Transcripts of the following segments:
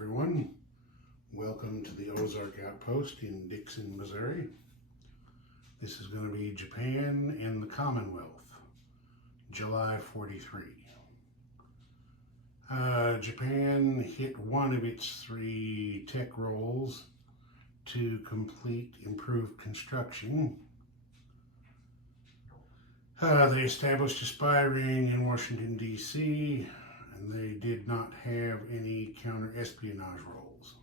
everyone. Welcome to the Ozark Outpost in Dixon, Missouri. This is going to be Japan and the Commonwealth, July 43. Japan hit one of its 3 tech roles to complete improved construction. They established a spy ring in Washington, D.C., and they did not have any counter-espionage roles.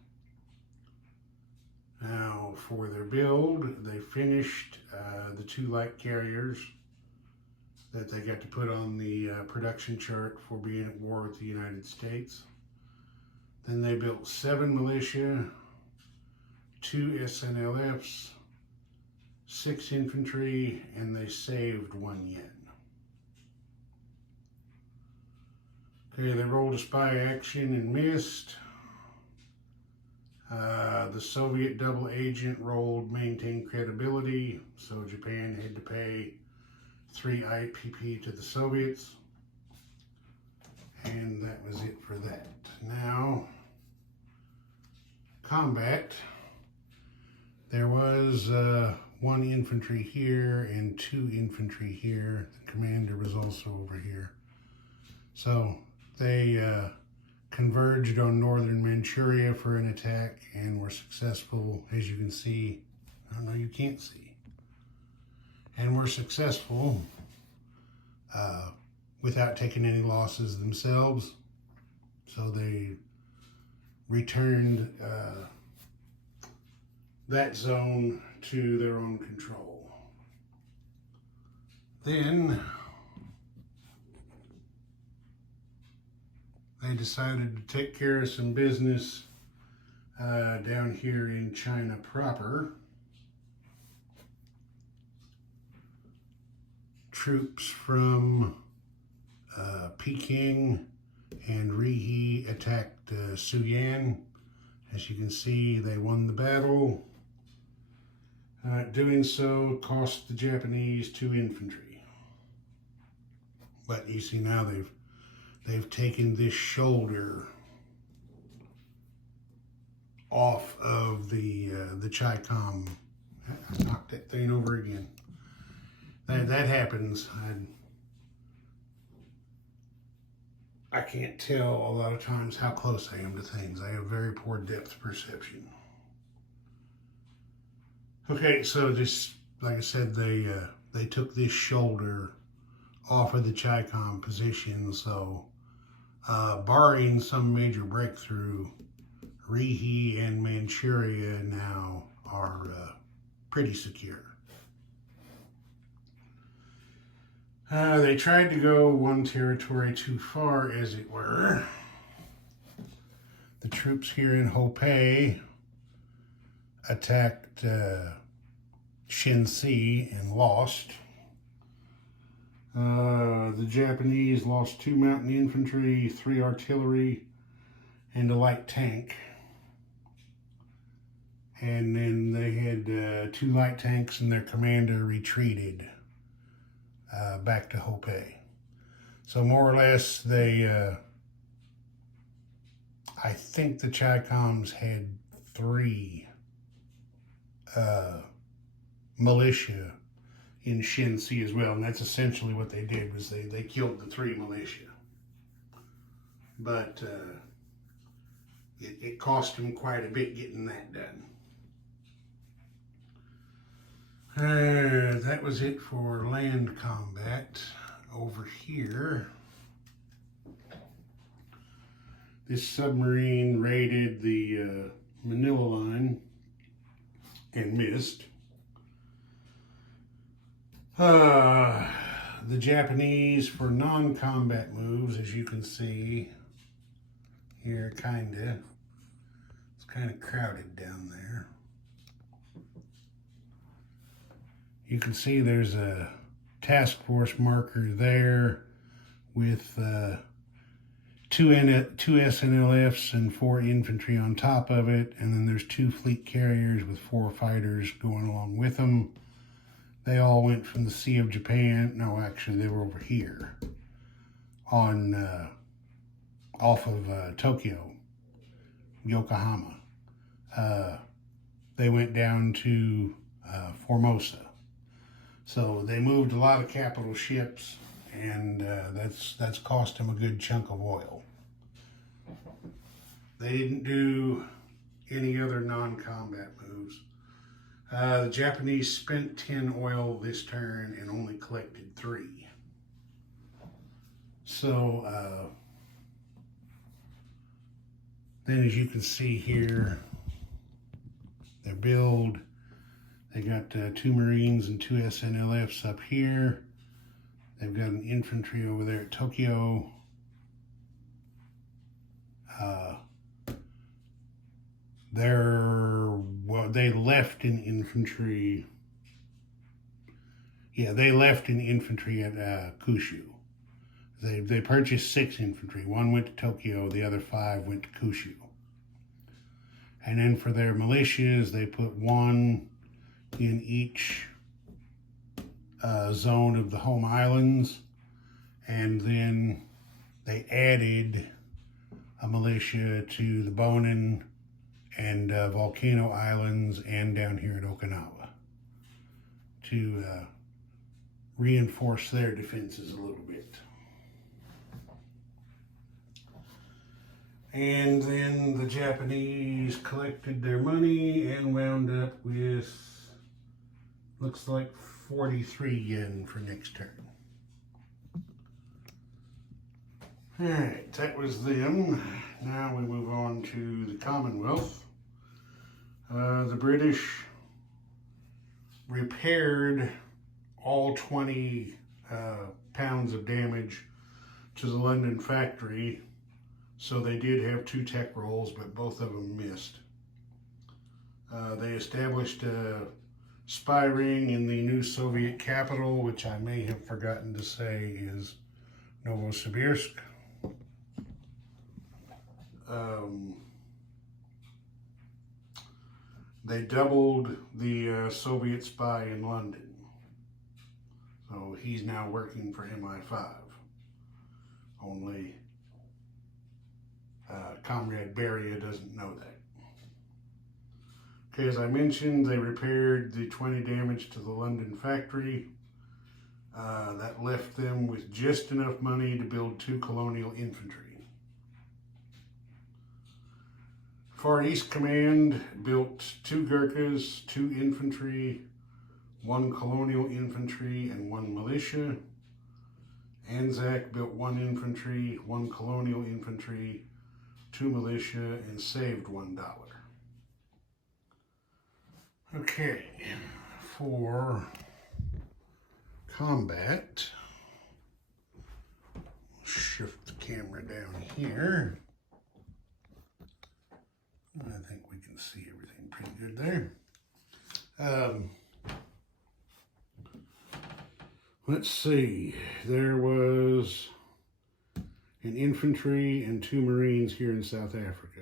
Now, for their build, they finished the 2 light carriers that they got to put on the production chart for being at war with the United States. Then they built 7 militia, 2 SNLFs, 6 infantry, and they saved 1 yen. Okay, they rolled a spy action and missed. The Soviet double agent rolled maintain credibility, so Japan had to pay 3 IPP to the Soviets. And that was it for that. Now, combat. There was 1 infantry here and 2 infantry here. The commander was also over here. So they converged on northern Manchuria for an attack and were successful, as you can see. I don't know, you can't see. And were successful without taking any losses themselves. So they returned that zone to their own control. Then they decided to take care of some business down here in China proper. Troops from Peking and Rihe attacked Suyan. As you can see, they won the battle. Doing so cost the Japanese 2 infantry. But you see now they've taken this shoulder off of the Chi-Com. I knocked that thing over again. That happens. I can't tell a lot of times how close I am to things. I have very poor depth perception. Okay, so this, like I said, they took this shoulder off of the Chi-Com position, so barring some major breakthrough, Rihe and Manchuria now are pretty secure. They tried to go 1 territory too far, as it were. The troops here in Hopei attacked Shensi and lost. The Japanese lost 2 mountain infantry, 3 artillery, and a light tank. And then they had 2 light tanks, and their commander retreated back to Hopei. So more or less, they, I think the Chi-Coms had 3 militia in Shensi as well, and that's essentially what they did, was they killed the 3 militia. But it cost them quite a bit getting that done. That was it for land combat. Over here, this submarine raided the Manila line and missed. The Japanese, for non-combat moves, as you can see here, it's kind of crowded down there. You can see there's a task force marker there with 2 SNLFs and 4 infantry on top of it, and then there's 2 fleet carriers with 4 fighters going along with them. They all went from the Sea of Japan. No, actually, they were over here on off of Tokyo, Yokohama. They went down to Formosa. So they moved a lot of capital ships, and that's cost them a good chunk of oil. They didn't do any other non-combat moves. The Japanese spent 10 oil this turn and only collected 3. So then, as you can see here, their build, they got 2 Marines and 2 SNLFs up here. They've got an infantry over there at Tokyo. They left in infantry. Yeah, they left in infantry at Kyushu. They purchased 6 infantry. 1 went to Tokyo, the other 5 went to Kyushu. And then for their militias, they put 1 in each zone of the home islands, and then they added a militia to the Bonin and Volcano Islands and down here at Okinawa to reinforce their defenses a little bit. And then the Japanese collected their money and wound up with, looks like 43 yen for next turn. All right, that was them. Now we move on to the Commonwealth. The British repaired all 20 pounds of damage to the London factory. So they did have 2 tech rolls, but both of them missed. They established a spy ring in the new Soviet capital, which I may have forgotten to say is Novosibirsk. They doubled the Soviet spy in London. So he's now working for MI5. Only Comrade Beria doesn't know that. Okay, as I mentioned, they repaired the 20 damage to the London factory. That left them with just enough money to build 2 colonial infantry. Far East Command built 2 Gurkhas, 2 infantry, 1 colonial infantry, and 1 militia. Anzac built 1 infantry, 1 colonial infantry, 2 militia, and saved $1. Okay, for combat, shift the camera down here. I think we can see everything pretty good there. Let's see, there was an infantry and 2 Marines here in South Africa.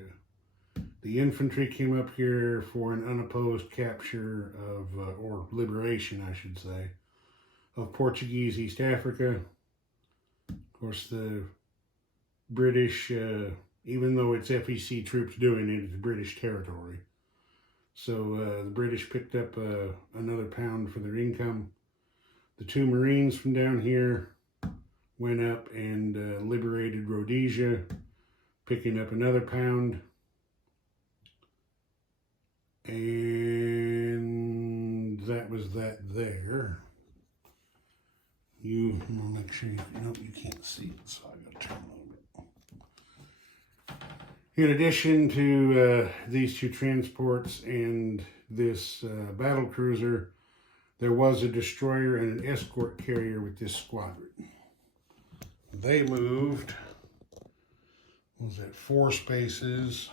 The infantry came up here for an unopposed capture of, or liberation, I should say, of Portuguese East Africa. Of course, the British, even though it's FEC troops doing it, it's British territory. So the British picked up another pound for their income. The 2 Marines from down here went up and liberated Rhodesia, picking up another pound. And that was that there. I'm gonna make sure you can't see it, so I gotta turn a little bit. In addition to these 2 transports and this battle cruiser, there was a destroyer and an escort carrier with this squadron. They moved, what was that, 4 spaces.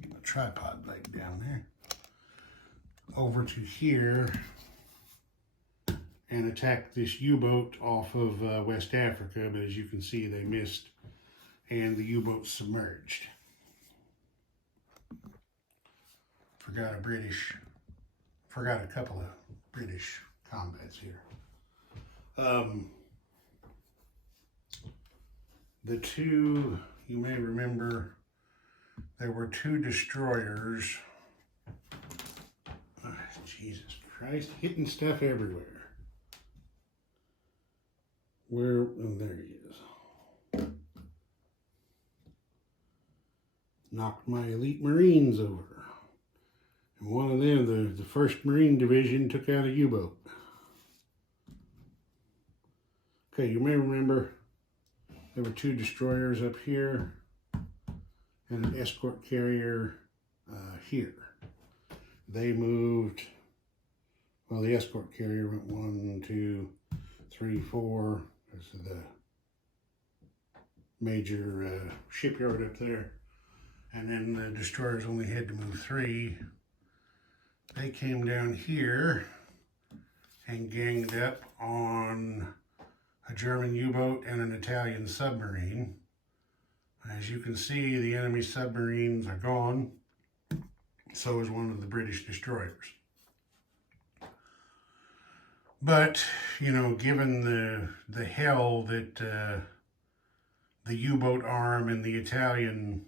Get my tripod leg down there. Over to here and attacked this U-boat off of West Africa, but as you can see, they missed and the U-boat submerged. Forgot a couple of British combats here. The 2 you may remember there were 2 destroyers. Oh, Jesus Christ, hitting stuff everywhere. Where, oh, there he is. Knocked my elite Marines over. And one of them, the 1st Marine Division, took out a U-boat. Okay, you may remember there were 2 destroyers up here and an escort carrier here. They moved, well, the escort carrier went 1, 2, 3, 4. This is the major shipyard up there. And then the destroyers only had to move 3. They came down here and ganged up on a German U-boat and an Italian submarine. As you can see, the enemy submarines are gone. So is one of the British destroyers. But, you know, given the hell that the U-boat arm and the Italian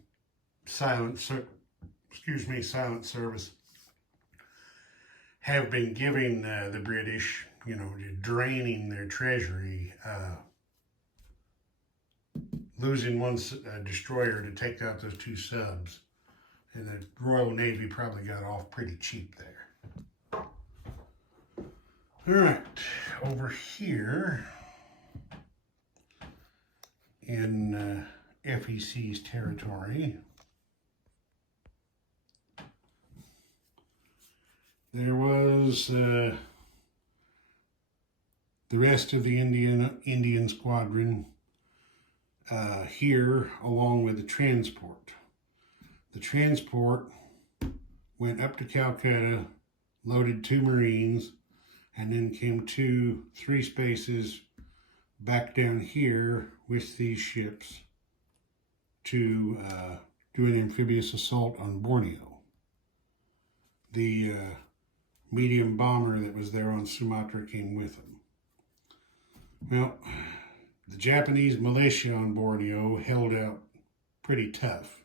silent service have been giving the British, you know, draining their treasury, losing one destroyer to take out those 2 subs, and the Royal Navy probably got off pretty cheap there. All right, over here in FEC's territory, there was the rest of the Indian squadron here, along with the transport. The transport went up to Calcutta, loaded 2 Marines, and then came 3 spaces back down here with these ships to do an amphibious assault on Borneo. The medium bomber that was there on Sumatra came with them. Well, the Japanese militia on Borneo held out pretty tough.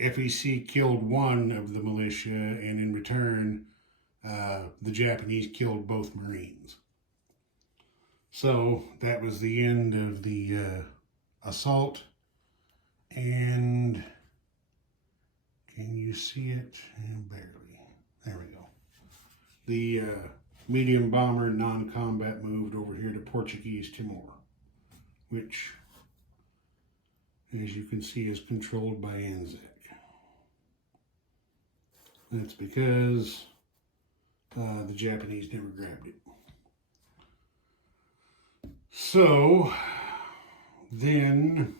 FEC killed 1 of the militia, and in return, the Japanese killed both Marines. So that was the end of the assault. And can you see it? Barely. There we go. The medium bomber non-combat moved over here to Portuguese Timor, which, as you can see, is controlled by Anzac. That's because the Japanese never grabbed it. So then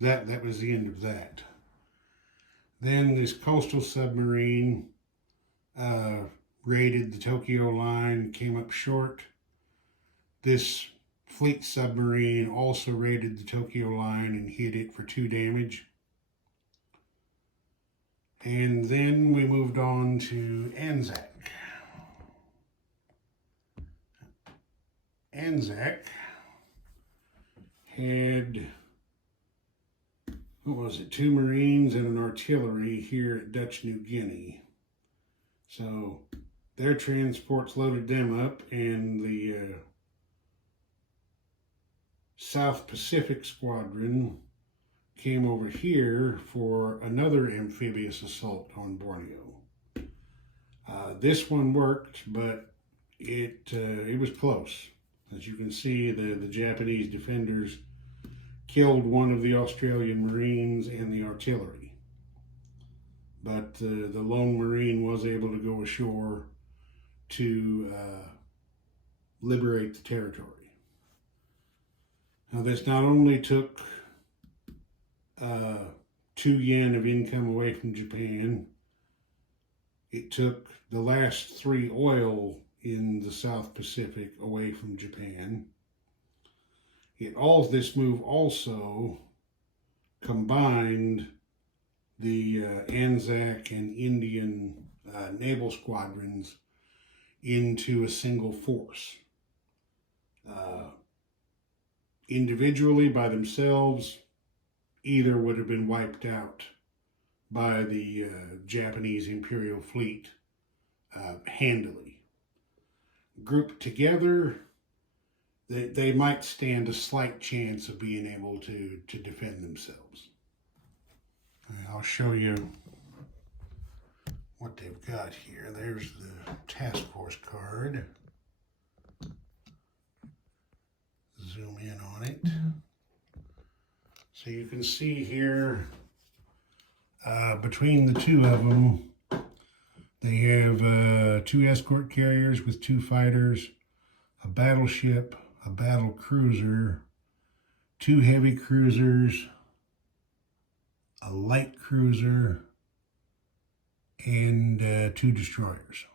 that was the end of that. Then this coastal submarine raided the Tokyo line, came up short. This fleet submarine also raided the Tokyo line and hit it for 2 damage. And then we moved on to Anzac. Anzac had, what was it, 2 Marines and an artillery here at Dutch New Guinea. So their transports loaded them up, and the South Pacific Squadron came over here for another amphibious assault on Borneo. This one worked, but it was close. As you can see, the Japanese defenders killed 1 of the Australian Marines and the artillery. But the lone Marine was able to go ashore to liberate the territory. Now, this not only took 2 yen of income away from Japan, it took the last 3 oil in the South Pacific away from Japan. This move also combined the Anzac and Indian naval squadrons into a single force. individually by themselves, either would have been wiped out by the Japanese Imperial Fleet handily. Grouped together, they might stand a slight chance of being able to defend themselves. I'll show you what they've got here. There's the task force card. Zoom in on it. So you can see here, between the two of them, they have 2 escort carriers with 2 fighters, a battleship, a battle cruiser, 2 heavy cruisers, a light cruiser, and 2 destroyers.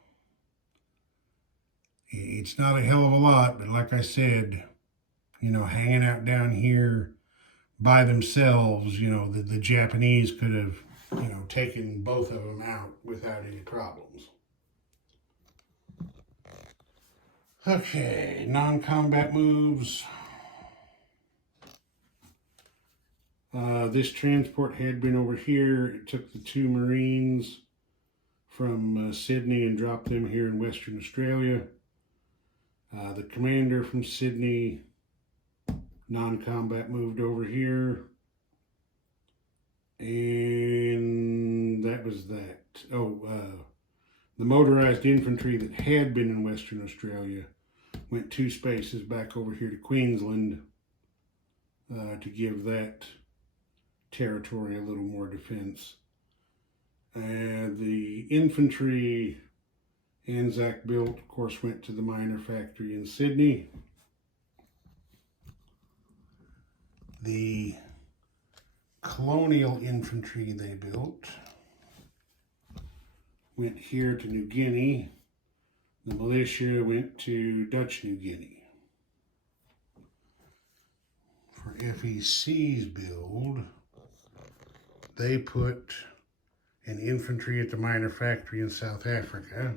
It's not a hell of a lot, but like I said, you know, hanging out down here by themselves, you know, the Japanese could have, you know, taken both of them out without any problems. Okay, non-combat moves. This transport had been over here. It took the 2 Marines from Sydney and dropped them here in Western Australia. The commander from Sydney, non-combat, moved over here. And that was that. The motorized infantry that had been in Western Australia went 2 spaces back over here to Queensland to give that territory a little more defense. The infantry Anzac built, of course, went to the minor factory in Sydney. The colonial infantry they built went here to New Guinea. The militia went to Dutch New Guinea. For FEC's build, they put an infantry at the minor factory in South Africa.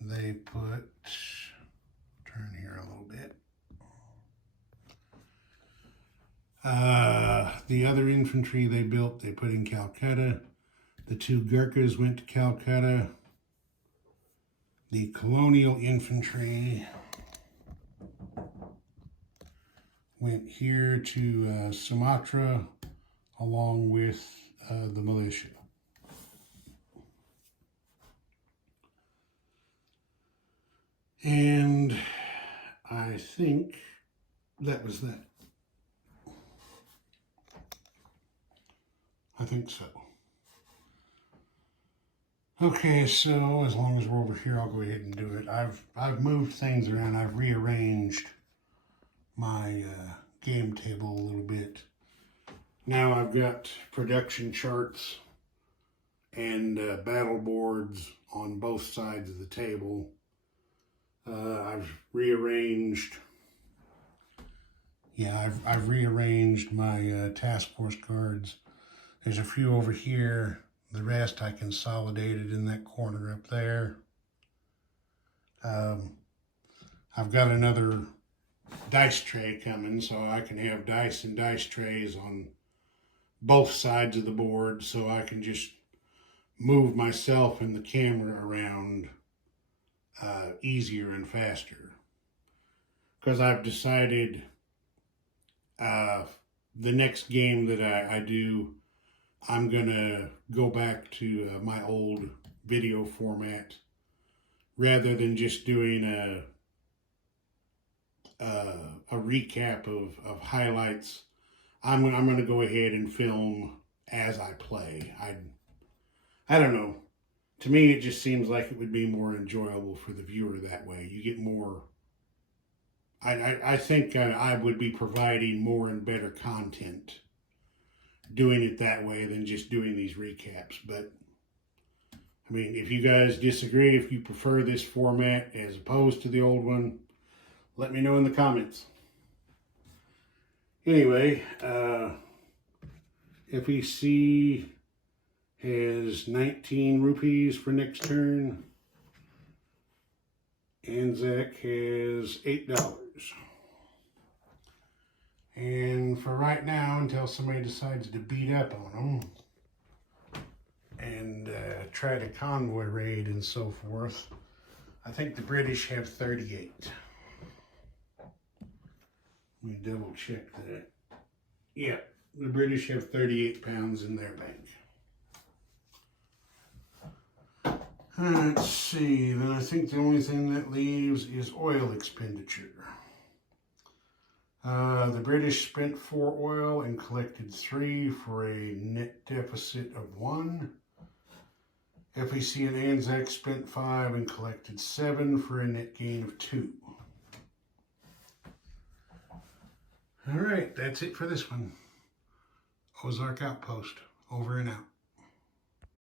They put, turn here a little bit. The other infantry they built, they put in Calcutta. The 2 Gurkhas went to Calcutta. The colonial infantry went here to Sumatra along with the militia. And I think that was that. I think so. Okay, so as long as we're over here, I'll go ahead and do it. I've moved things around. I've rearranged my game table a little bit. Now I've got production charts and battle boards on both sides of the table. I've rearranged. Yeah, I've rearranged my task force cards. There's a few over here. The rest I consolidated in that corner up there. I've got another dice tray coming, so I can have dice and dice trays on both sides of the board, so I can just move myself and the camera around easier and faster. Because I've decided the next game that I do, I'm gonna go back to my old video format rather than just doing a recap of highlights. I'm gonna go ahead and film as I play. I don't know. To me, it just seems like it would be more enjoyable for the viewer that way. You get more. I think I would be providing more and better content doing it that way than just doing these recaps. But I mean, if you guys disagree, if you prefer this format as opposed to the old one, let me know in the comments. Anyway, FEC has 19 rupees for next turn. Anzac has $8. And for right now, until somebody decides to beat up on them and try to convoy raid and so forth, I think the British have 38. Let me double check that. Yeah, the British have 38 pounds in their bank. Let's see, then I think the only thing that leaves is oil expenditure. The British spent 4 oil and collected 3 for a net deficit of 1. FAC and Anzac spent 5 and collected 7 for a net gain of 2. All right, that's it for this one. Ozark Outpost, over and out.